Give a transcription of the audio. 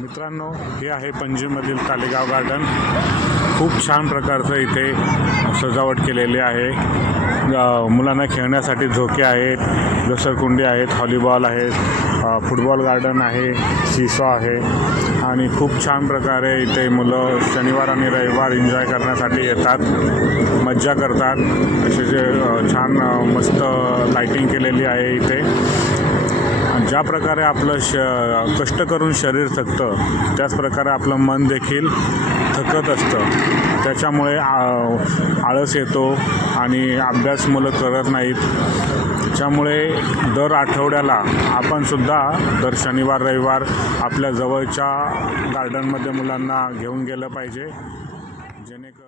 मित्रांनो, हे आहे पणजीमधील तालेगाव गार्डन। खूप छान प्रकारचं इथे सजावट केलेली आहे। मुलांना खेळण्यासाठी झोके आहेत, घसरकुंडी आहेत, व्हॉलीबॉल आहेत, फुटबॉल गार्डन आहे, सीसॉ आहे आणि खूप छान प्रकारे इथे मुलं शनिवार आणि रविवार एन्जॉय करण्यासाठी येतात, मज्जा करतात। असे जे छान मस्त लाइटिंग केलेली आहे इथे। ज्या प्रकारे आपलं कष्ट करून शरीर थकतं, त्याच प्रकारे आपलं मन देखील थकत असतं। त्याच्यामुळे आळस येतो आणि अभ्यास मुलं करत नाहीत। त्याच्यामुळे दर आठवड्याला आपणसुद्धा दर शनिवार रविवार आपल्या जवळच्या गार्डनमध्ये मुलांना घेऊन गेलं पाहिजे, जेणेकरून